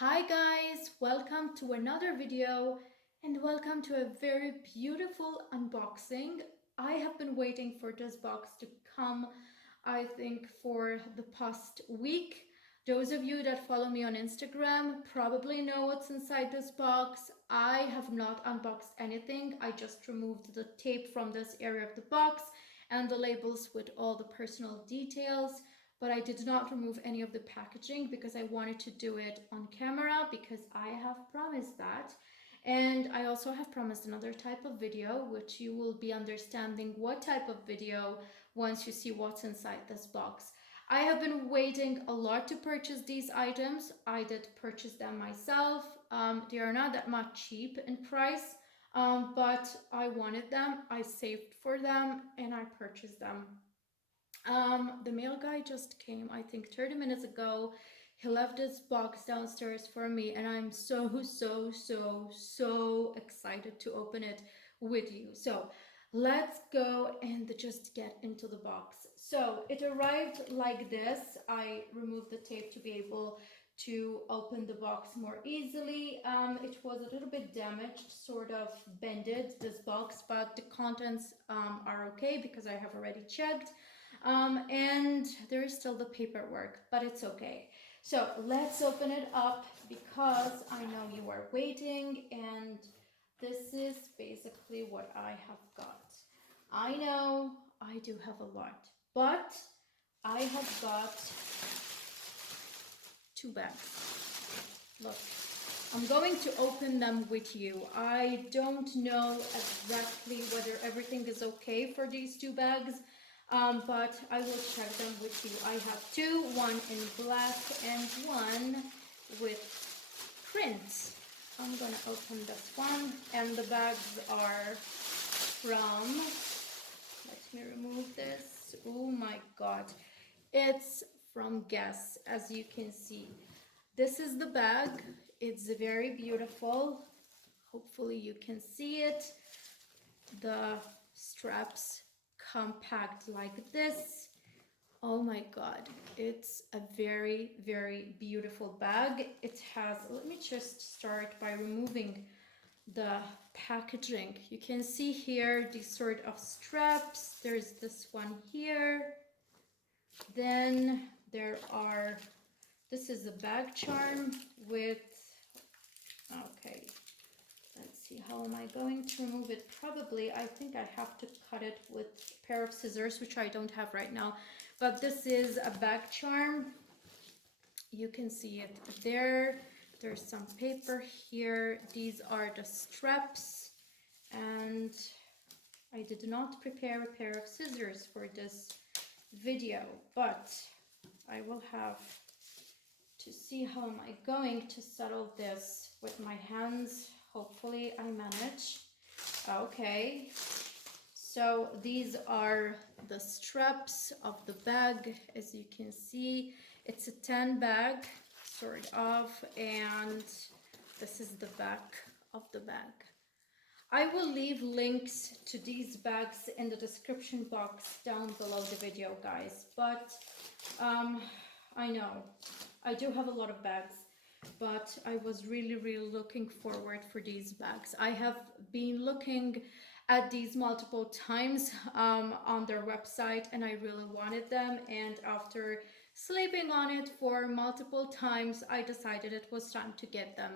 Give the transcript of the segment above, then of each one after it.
Hi guys, welcome to another video and welcome to a very beautiful unboxing. I have been waiting for this box to come, I think, for the past week. Those of you that follow me on Instagram probably know what's inside this box. I have not unboxed anything. I just removed the tape from this area of the box and the labels with all the personal details, but I did not remove any of the packaging because I wanted to do it on camera because I have promised that. And I also have promised another type of video, which you will be understanding what type of video once you see what's inside this box. I have been waiting a lot to purchase these items. I did purchase them myself. They are not that much cheap in price, but I wanted them. I saved for them and I purchased them. The mail guy just came, I think 30 minutes ago. He left this box downstairs for me and I'm so excited to open it with you. So let's go and just get into the box. So it arrived like this. I removed the tape to be able to open the box more easily. It was a little bit damaged, sort of bended, this box, but the contents are okay because I have already checked. And there is still the paperwork, but it's okay. So let's open it up because I know you are waiting, and this is basically what I have got. I know I do have a lot, but I have got two bags. Look, I'm going to open them with you. I don't know exactly whether everything is okay for these two bags, but I will check them with you. I have two, one in black and one with prints. I'm gonna open this one, and the bags are from, let me remove this. Oh my God, it's from Guess, as you can see. This is the bag. It's very beautiful. Hopefully you can see it. The straps compact like this. Oh my God, it's a very beautiful bag. It has, let me just start by removing the packaging. You can see here these sort of straps. There's this one here. Then there are, this is a bag charm with, okay, let's see, how am I going to remove it? Probably, I think I have to cut it with a pair of scissors, which I don't have right now. But this is a bag charm. You can see it there. There's some paper here. These are the straps. And I did not prepare a pair of scissors for this video, but I will have to see how am I going to settle this with my hands. Hopefully I manage. Okay, so these are the straps of the bag. As you can see, it's a 10 bag, sort of, and this is the back of the bag. I will leave links to these bags in the description box down below the video, guys, but I know I do have a lot of bags, but I was really looking forward for these bags. I have been looking at these multiple times on their website, and I really wanted them, and after sleeping on it for multiple times, I decided it was time to get them.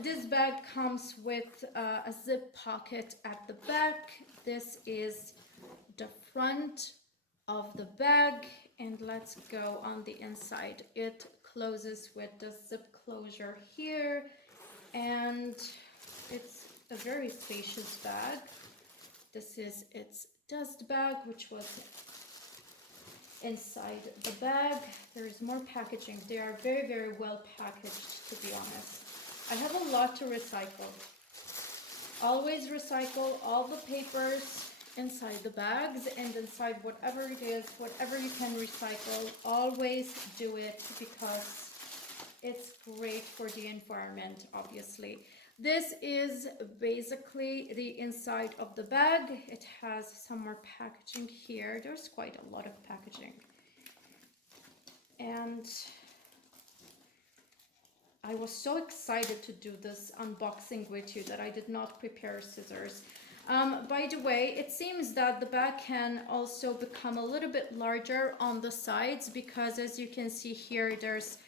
This bag comes with a zip pocket at the back. This is the front of the bag, and let's go on the inside. It closes with the zip closure here, and it's a very spacious bag. This is its dust bag, which was inside the bag. There is more packaging. They are very well packaged, to be honest. I have a lot to recycle. Always recycle all the papers inside the bags and inside whatever it is, whatever you can recycle, always do it because it's great for the environment, obviously. This is basically the inside of the bag. It has some more packaging here. There's quite a lot of packaging. And I was so excited to do this unboxing with you that I did not prepare scissors. By the way, it seems that the bag can also become a little bit larger on the sides because as you can see here, there's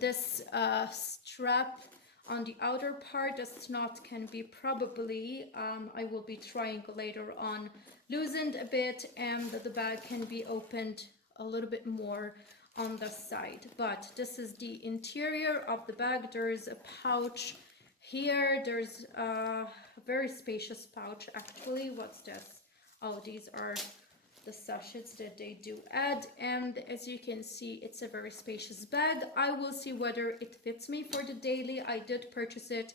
this strap on the outer part. This knot can be probably, I will be trying later on, loosened a bit, and the bag can be opened a little bit more on the side. But this is the interior of the bag. There's a pouch here. There's a very spacious pouch actually. What's this? Oh, these are the sachets that they do add, and as you can see, it's a very spacious bag. I will see whether it fits me for the daily. I did purchase it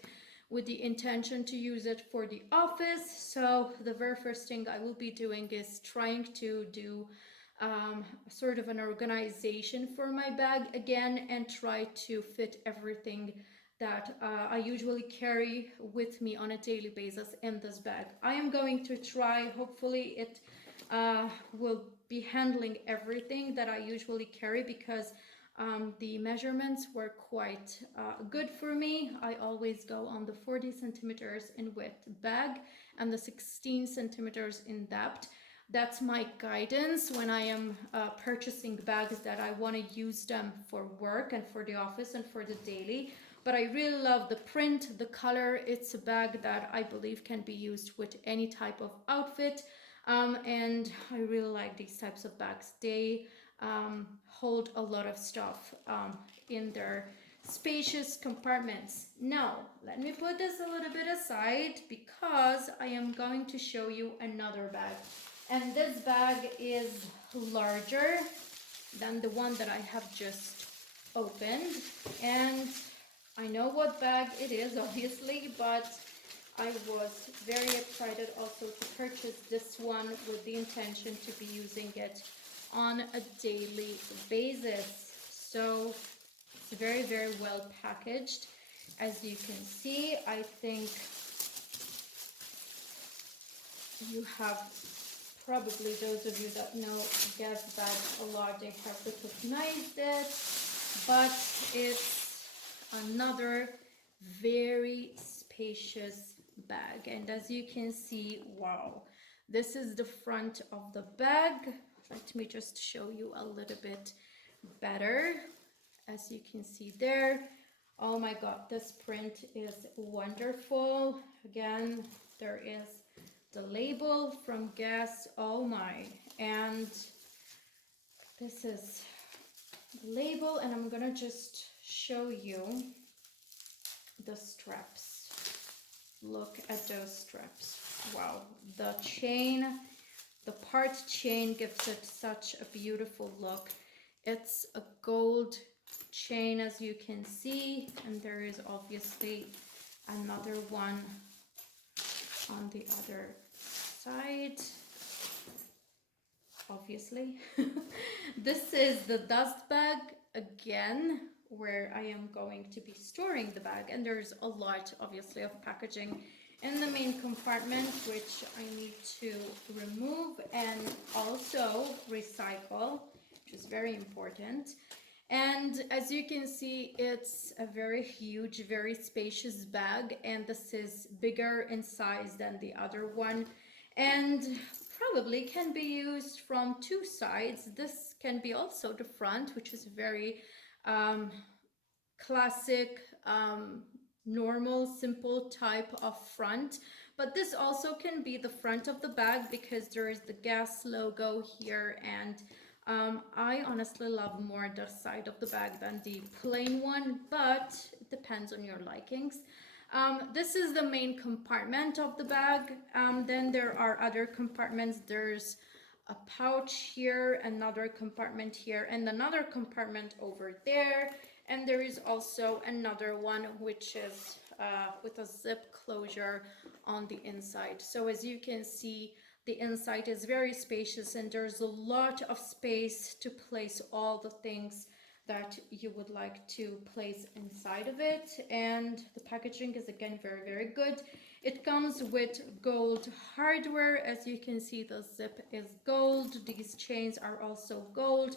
with the intention to use it for the office, so the very first thing I will be doing is trying to do sort of an organization for my bag again and try to fit everything that I usually carry with me on a daily basis in this bag. I am going to try, hopefully it will be handling everything that I usually carry because the measurements were quite good for me. I always go on the 40 centimeters in width bag and the 16 centimeters in depth. That's my guidance when I am purchasing bags that I want to use them for work and for the office and for the daily. But I really love the print, the color. It's a bag that I believe can be used with any type of outfit. And I really like these types of bags. They hold a lot of stuff in their spacious compartments. Now, let me put this a little bit aside because I am going to show you another bag. And this bag is larger than the one that I have just opened. And I know what bag it is, obviously, but I was very excited also to purchase this one with the intention to be using it on a daily basis. So it's very, very well packaged. As you can see, I think you have probably, those of you that know Guess bags a lot, they have recognized it, but it's another very spacious bag. And as you can see, wow, this is the front of the bag. Let me just show you a little bit better. As you can see there, oh my god, this print is wonderful. Again, there is the label from Guess, oh my, and this is the label, and I'm gonna just show you the straps. Look at those straps. Wow, the chain, the part chain gives it such a beautiful look. It's a gold chain, as you can see, and there is obviously another one on the other side, obviously. This is the dust bag again, where I am going to be storing the bag, and there's a lot obviously of packaging in the main compartment which I need to remove and also recycle, which is very important. And as you can see, it's a very huge, very spacious bag, and this is bigger in size than the other one, and probably can be used from two sides. This can be also the front, which is very classic, normal, simple type of front, but this also can be the front of the bag because there is the Guess logo here, and I honestly love more this side of the bag than the plain one, but it depends on your likings. This is the main compartment of the bag. Then there are other compartments. There's a pouch here, another compartment here, and another compartment over there. And there is also another one which is with a zip closure on the inside. So as you can see, the inside is very spacious, and there's a lot of space to place all the things that you would like to place inside of it. And the packaging is again very, very good. It comes with gold hardware. As you can see, the zip is gold. These chains are also gold.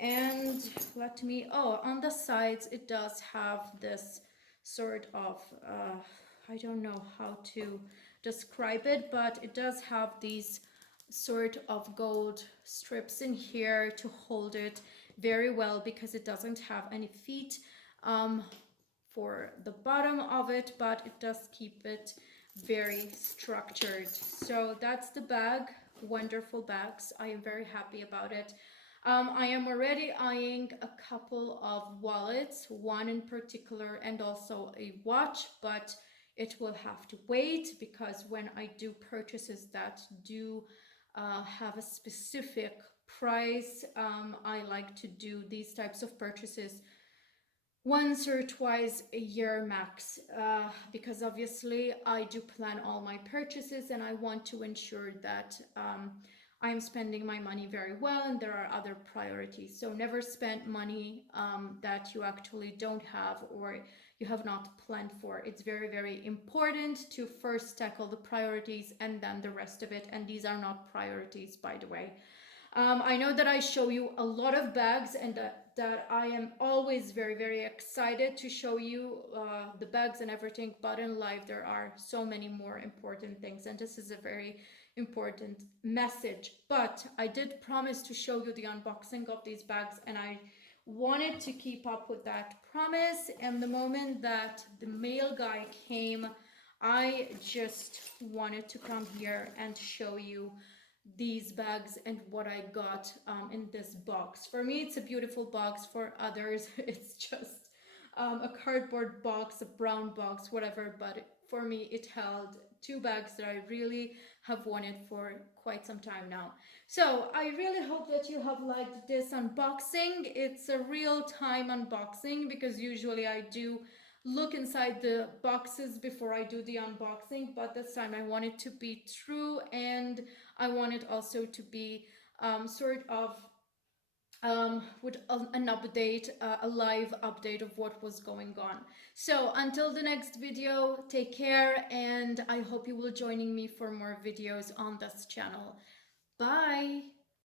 And let me, oh, on the sides it does have this sort of, I don't know how to describe it, but it does have these sort of gold strips in here to hold it very well, because it doesn't have any feet for the bottom of it, but it does keep it very structured. So that's the bag. Wonderful bags. I am very happy about it. I am already eyeing a couple of wallets, one in particular, and also a watch, but it will have to wait, because when I do purchases that do have a specific price, I like to do these types of purchases once or twice a year max, because obviously I do plan all my purchases and I want to ensure that I'm spending my money very well and there are other priorities. So never spend money that you actually don't have or you have not planned for. It's very, very important to first tackle the priorities and then the rest of it. And these are not priorities, by the way. I know that I show you a lot of bags and that I am always very, very excited to show you the bags and everything, but in life there are so many more important things, and this is a very important message. But I did promise to show you the unboxing of these bags, and I wanted to keep up with that promise, and the moment that the mail guy came, I just wanted to come here and show you these bags and what I got in this box. For me, it's a beautiful box. For others, it's just a cardboard box, a brown box, whatever. But for me, it held two bags that I really have wanted for quite some time now. So I really hope that you have liked this unboxing. It's a real-time unboxing because usually I do look inside the boxes before I do the unboxing, but this time I want it to be true, and I want it also to be sort of with an update, a live update of what was going on. So until the next video, take care, and I hope you will joining me for more videos on this channel. Bye!